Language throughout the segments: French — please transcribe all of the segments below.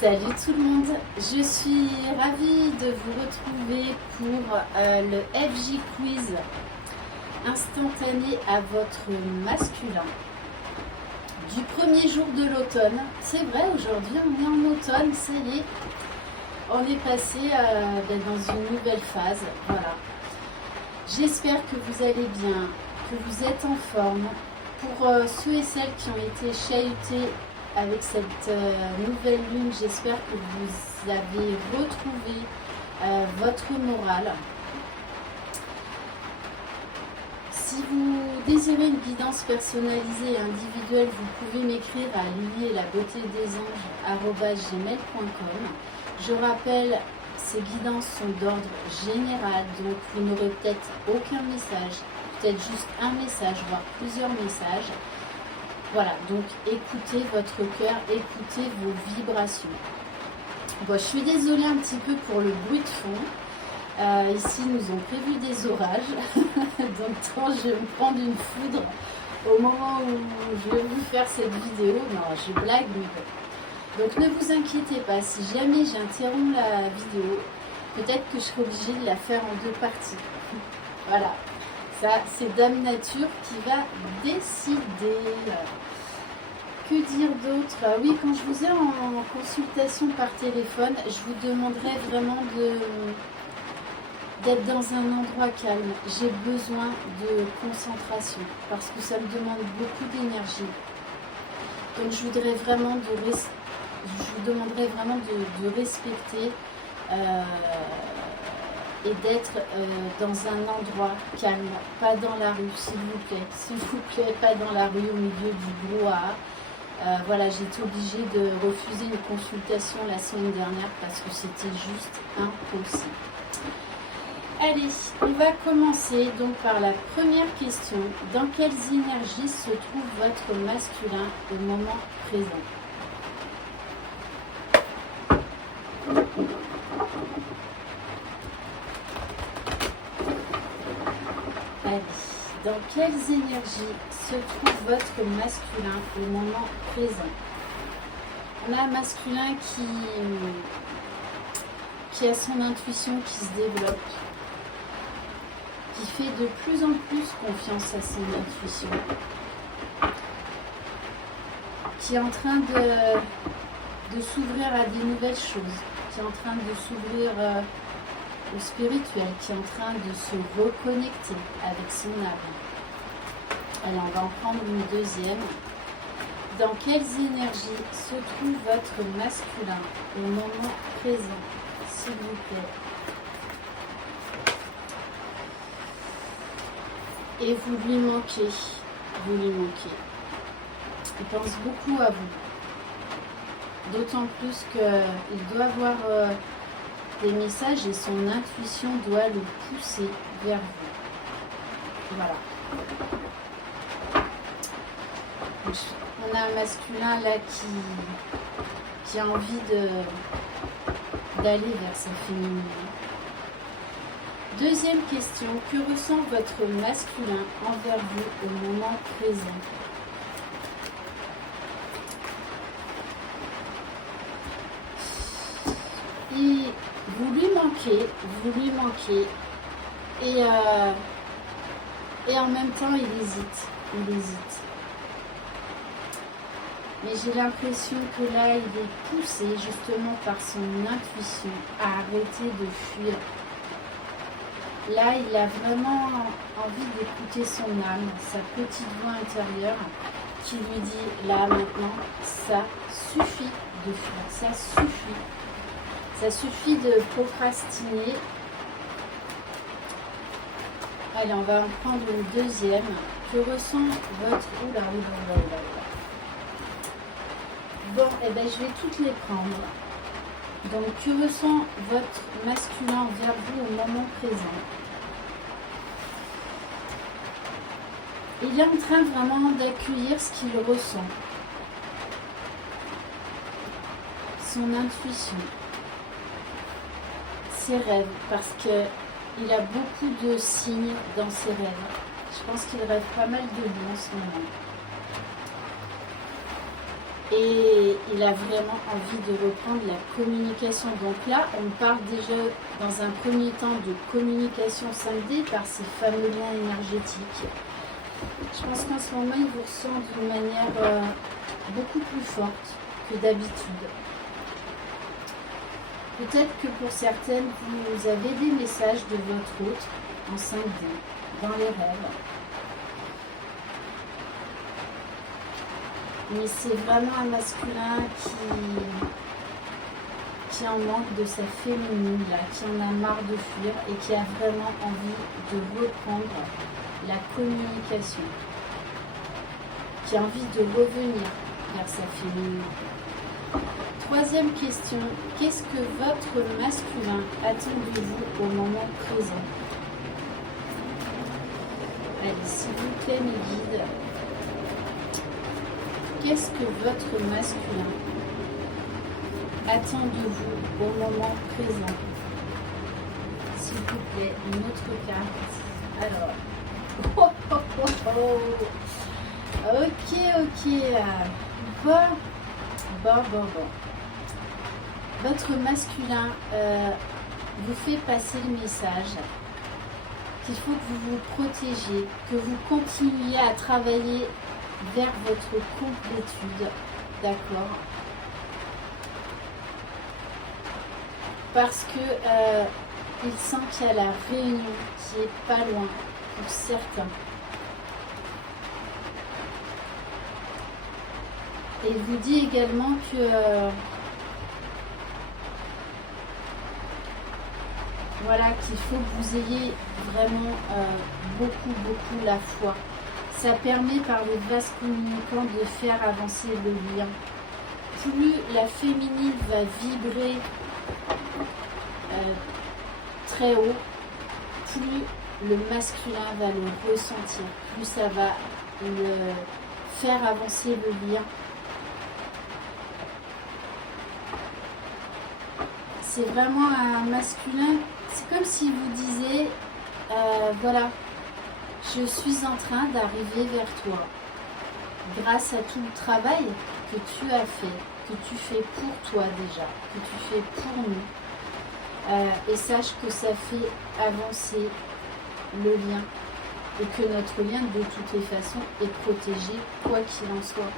Salut tout le monde, je suis ravie de vous retrouver pour le FJ Quiz instantané à votre masculin du premier jour de l'automne. C'est vrai, aujourd'hui on est en automne, ça y est, on est passé dans une nouvelle phase, voilà. J'espère que vous allez bien, que vous êtes en forme. Pour ceux et celles qui ont été chahutés avec cette nouvelle lune, j'espère que vous avez retrouvé votre morale. Si vous désirez une guidance personnalisée et individuelle, vous pouvez m'écrire à lulierlabeautédesanges@gmail.com. Je rappelle, ces guidances sont d'ordre général, donc vous n'aurez peut-être aucun message, peut-être juste un message, voire plusieurs messages. Voilà, donc écoutez votre cœur, écoutez vos vibrations. Bon, je suis désolée un petit peu pour le bruit de fond. Ici, nous ont prévu des orages. Donc, je vais me prendre une foudre au moment où je vais vous faire cette vidéo. Non, je blague, mais donc ne vous inquiétez pas. Si jamais j'interromps la vidéo, peut-être que je serai obligée de la faire en deux parties. Voilà. Ça, c'est Dame Nature qui va décider. Que dire d'autre? Oui, quand je vous ai en consultation par téléphone, je vous demanderai vraiment d'être dans un endroit calme. J'ai besoin de concentration parce que ça me demande beaucoup d'énergie. Donc je vous demanderai vraiment de respecter et d'être dans un endroit calme, pas dans la rue, s'il vous plaît, pas dans la rue au milieu du brouhaha. Voilà, j'ai été obligée de refuser une consultation la semaine dernière parce que c'était juste impossible. Allez, on va commencer donc par la première question. Dans quelles énergies se trouve votre masculin au moment présent? Allez, dans quelles énergies se trouve votre masculin au moment présent? On a un masculin qui a son intuition qui se développe, qui fait de plus en plus confiance à son intuition, qui est en train de s'ouvrir à des nouvelles choses, qui est en train de s'ouvrir au spirituel, qui est en train de se reconnecter avec son âme. Allez, on va en prendre une deuxième. Dans quelles énergies se trouve votre masculin au moment présent, s'il vous plaît? Et vous lui manquez, Il pense beaucoup à vous. D'autant plus qu'il doit avoir des messages et son intuition doit le pousser vers vous. Voilà. On a un masculin là qui a envie d'aller vers sa féminine. Deuxième question, que ressent votre masculin envers vous au moment présent? Et vous lui manquez, et en même temps il hésite. Mais j'ai l'impression que là, il est poussé justement par son intuition à arrêter de fuir. Là, il a vraiment envie d'écouter son âme, sa petite voix intérieure qui lui dit, là, maintenant, ça suffit de fuir, ça suffit. Ça suffit de procrastiner. Allez, on va en prendre une deuxième. Que ressent votre... Oula. Bon, eh bien, je vais toutes les prendre. Donc, que ressent votre masculin envers vous au moment présent? Il est en train vraiment d'accueillir ce qu'il ressent. Son intuition. Ses rêves, parce qu'il a beaucoup de signes dans ses rêves. Je pense qu'il rêve pas mal de vous en ce moment. Et il a vraiment envie de reprendre la communication. Donc là, on parle déjà dans un premier temps de communication 5D par ces fameux liens énergétiques. Je pense qu'en ce moment, il vous ressent d'une manière beaucoup plus forte que d'habitude. Peut-être que pour certaines, vous avez des messages de votre hôte en 5D, dans les rêves. Mais c'est vraiment un masculin qui en manque de sa féminine, là, qui en a marre de fuir et qui a vraiment envie de reprendre la communication, qui a envie de revenir vers sa féminine. Troisième question, qu'est-ce que votre masculin attend de vous au moment présent? Allez, s'il vous plaît, mes guides. Qu'est-ce que votre masculin attend de vous au moment présent? S'il vous plaît, une autre carte. Alors, ok. Bon. Votre masculin vous fait passer le message qu'il faut que vous vous protégiez, que vous continuiez à travailler vers votre complétude, d'accord? Parce que il sent qu'il y a la réunion qui est pas loin pour certains. Et il vous dit également que voilà, qu'il faut que vous ayez vraiment beaucoup la foi. Ça permet par le vase communicant de faire avancer le lien. Plus la féminine va vibrer très haut, plus le masculin va le ressentir, plus ça va le faire avancer le lien. C'est vraiment un masculin, c'est comme si vous disiez, voilà, je suis en train d'arriver vers toi, grâce à tout le travail que tu as fait, que tu fais pour toi déjà, que tu fais pour nous. Et sache que ça fait avancer le lien et que notre lien de toutes les façons est protégé, quoi qu'il en soit.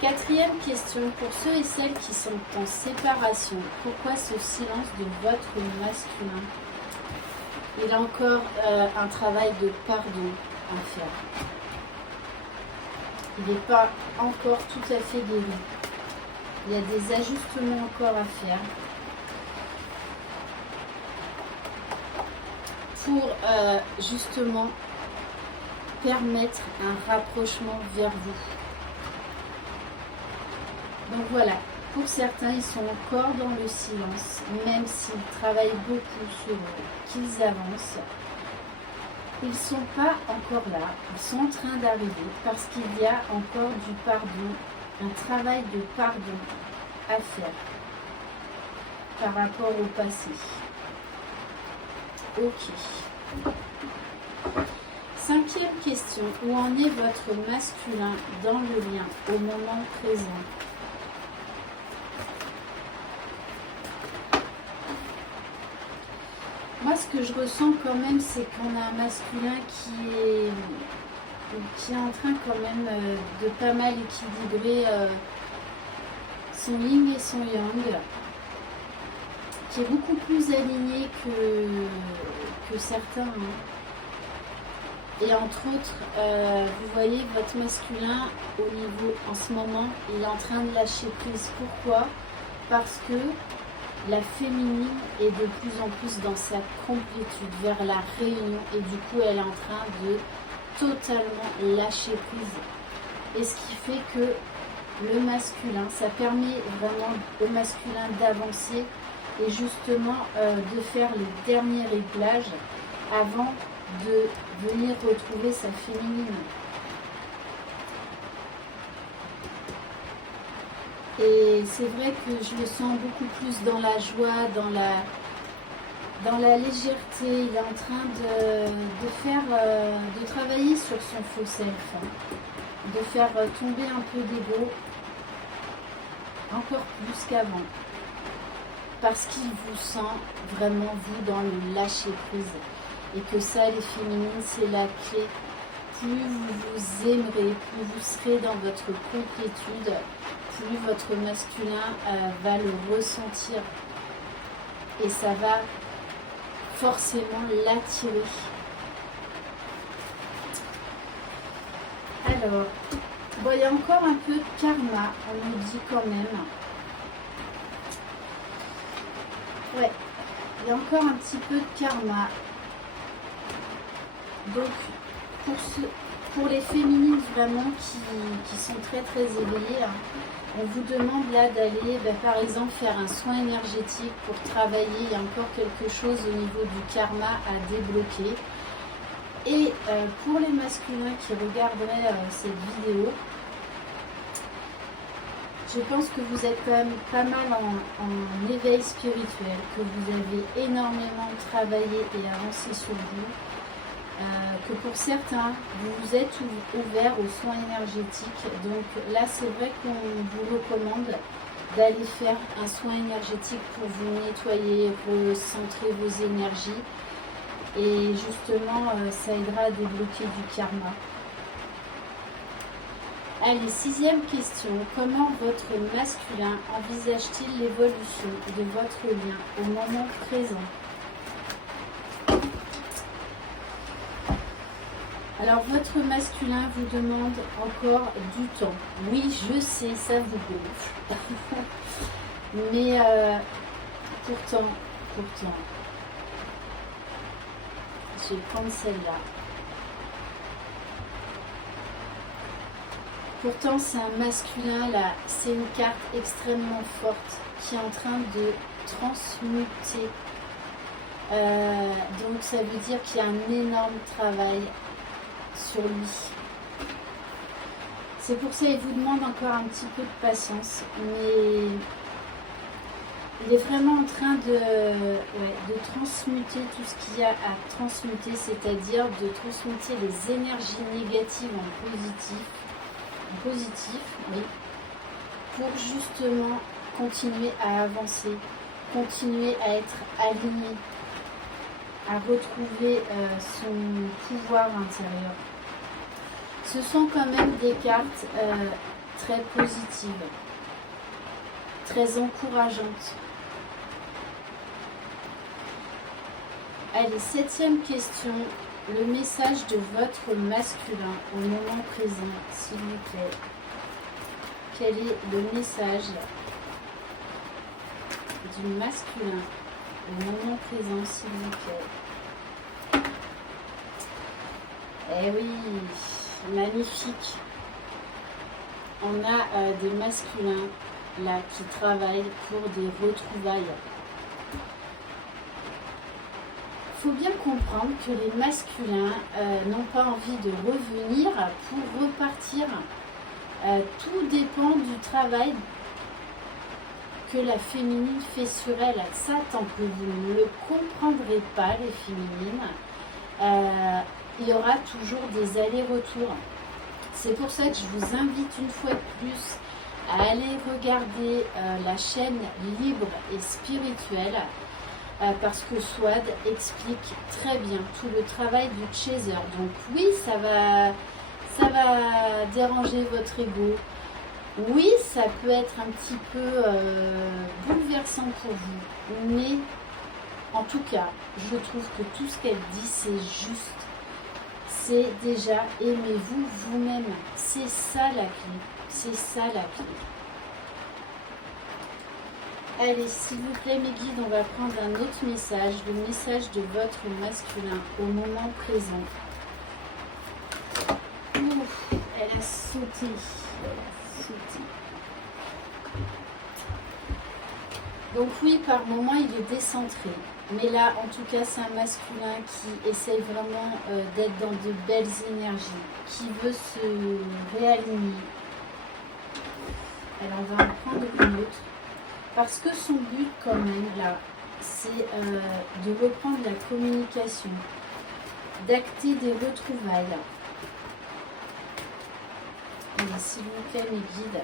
Quatrième question, pour ceux et celles qui sont en séparation, pourquoi ce silence de votre masculin? Il a encore un travail de pardon à faire. Il n'est pas encore tout à fait guéri. Il y a des ajustements encore à faire pour justement permettre un rapprochement vers vous. Donc voilà, pour certains, ils sont encore dans le silence, même s'ils travaillent beaucoup sur eux, qu'ils avancent. Ils ne sont pas encore là, ils sont en train d'arriver parce qu'il y a encore du pardon, un travail de pardon à faire par rapport au passé. Ok. Cinquième question, où en est votre masculin dans le lien au moment présent? Moi, ce que je ressens quand même, c'est qu'on a un masculin qui est en train quand même de pas mal équilibrer son yin et son yang, qui est beaucoup plus aligné que certains. Hein. Et entre autres, vous voyez votre masculin au niveau, en ce moment, il est en train de lâcher prise. Pourquoi? Parce que la féminine est de plus en plus dans sa complétude, vers la réunion, et du coup elle est en train de totalement lâcher prise. Et ce qui fait que le masculin, ça permet vraiment au masculin d'avancer et justement de faire les derniers réglages avant de venir retrouver sa féminine. Et c'est vrai que je le sens beaucoup plus dans la joie, dans la légèreté. Il est en train de travailler sur son faux self. de faire tomber un peu d'ego, encore plus qu'avant, parce qu'il vous sent vraiment, vous, dans le lâcher prise. Et que ça, les féminines, c'est la clé. Plus vous vous aimerez, plus vous serez dans votre complétude, plus votre masculin va le ressentir. Et ça va forcément l'attirer. Alors, bon, il y a encore un peu de karma, on nous dit quand même. Ouais, il y a encore un petit peu de karma. Donc, pour les féminines vraiment qui sont très très éveillées, hein, on vous demande là d'aller par exemple faire un soin énergétique pour travailler. Il y a encore quelque chose au niveau du karma à débloquer. Et pour les masculins qui regarderaient cette vidéo, je pense que vous êtes quand même pas mal en éveil spirituel, que vous avez énormément travaillé et avancé sur vous. Que pour certains, vous vous êtes ouverts aux soins énergétiques. Donc là, c'est vrai qu'on vous recommande d'aller faire un soin énergétique pour vous nettoyer, recentrer vos énergies. Et justement, ça aidera à débloquer du karma. Allez, 6e question. Comment votre masculin envisage-t-il l'évolution de votre lien au moment présent ? Alors, votre masculin vous demande encore du temps. Oui, je sais, ça vous gonfle. Mais pourtant, je vais prendre celle-là. Pourtant, c'est un masculin, là, c'est une carte extrêmement forte qui est en train de transmuter. Donc, ça veut dire qu'il y a un énorme travail sur lui. C'est pour ça qu'il vous demande encore un petit peu de patience, mais il est vraiment en train de transmuter tout ce qu'il y a à transmuter, c'est-à-dire de transmuter les énergies négatives en positif, oui, pour justement continuer à avancer, continuer à être aligné, à retrouver son pouvoir intérieur. Ce sont quand même des cartes très positives, très encourageantes. Allez, 7e question. Le message de votre masculin au moment présent, s'il vous plaît. Quel est le message du masculin au moment présent, s'il vous plaît? Eh oui, magnifique. On a des masculins là qui travaillent pour des retrouvailles. Il faut bien comprendre que les masculins n'ont pas envie de revenir pour repartir. Tout dépend du travail que la féminine fait sur elle. Ça, tant que vous ne le comprendrez pas, les féminines, il y aura toujours des allers-retours. C'est pour ça que je vous invite une fois de plus à aller regarder la chaîne Libre et Spirituelle, parce que Swad explique très bien tout le travail du chaser. Donc oui, ça va déranger votre ego. Oui, ça peut être un petit peu bouleversant pour vous. Mais en tout cas, je trouve que tout ce qu'elle dit, c'est juste. C'est déjà aimez-vous vous-même. C'est ça la clé. C'est ça la clé. Allez, s'il vous plaît, mes guides, on va prendre un autre message, le message de votre masculin au moment présent. Ouf, elle a sauté. Donc oui, par moment, il est décentré. Mais là, en tout cas, c'est un masculin qui essaye vraiment d'être dans de belles énergies, qui veut se réaligner. Alors, on va en prendre une autre. Parce que son but, quand même, là, c'est de reprendre la communication, d'acter des retrouvailles. Allez, s'il vous plaît, mes guides.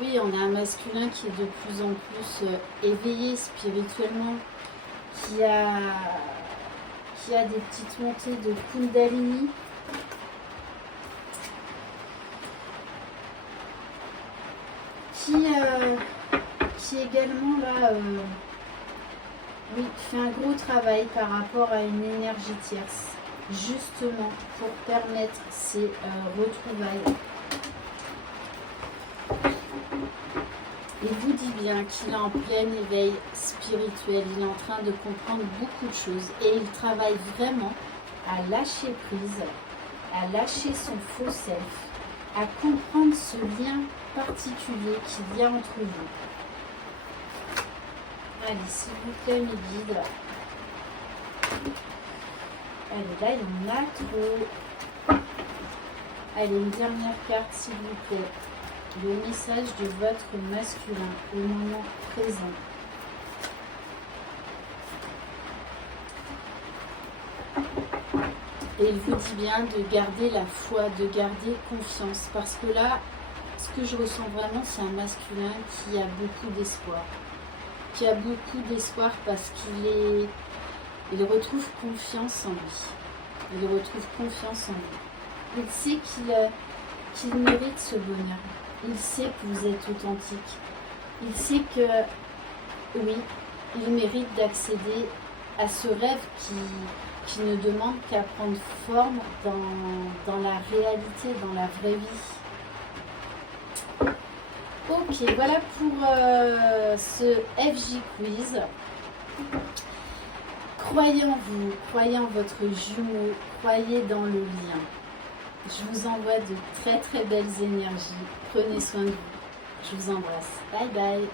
Oui, on a un masculin qui est de plus en plus éveillé spirituellement, qui a des petites montées de Kundalini. Qui également là, oui, fait un gros travail par rapport à une énergie tierce, justement pour permettre ces retrouvailles. Il vous dit bien qu'il est en plein éveil spirituel, il est en train de comprendre beaucoup de choses et il travaille vraiment à lâcher prise, à lâcher son faux self, à comprendre ce lien particulier qu'il y a entre vous. Allez, s'il vous plaît, mes guides. Allez, là, il y en a trop. Allez, une dernière carte, s'il vous plaît. Le message de votre masculin au moment présent. Et il vous dit bien de garder la foi, de garder confiance. Parce que là, ce que je ressens vraiment, c'est un masculin qui a beaucoup d'espoir. Qui a beaucoup d'espoir parce il retrouve confiance en lui. Il retrouve confiance en lui. Il sait qu'il mérite ce bonheur. Il sait que vous êtes authentique. Il sait que, oui, il mérite d'accéder à ce rêve qui ne demande qu'à prendre forme dans la réalité, dans la vraie vie. Ok, voilà pour ce FJ Quiz. Croyez en vous, croyez en votre jumeau, croyez dans le lien. Je vous envoie de très très belles énergies. Prenez soin de vous. Je vous embrasse. Bye bye.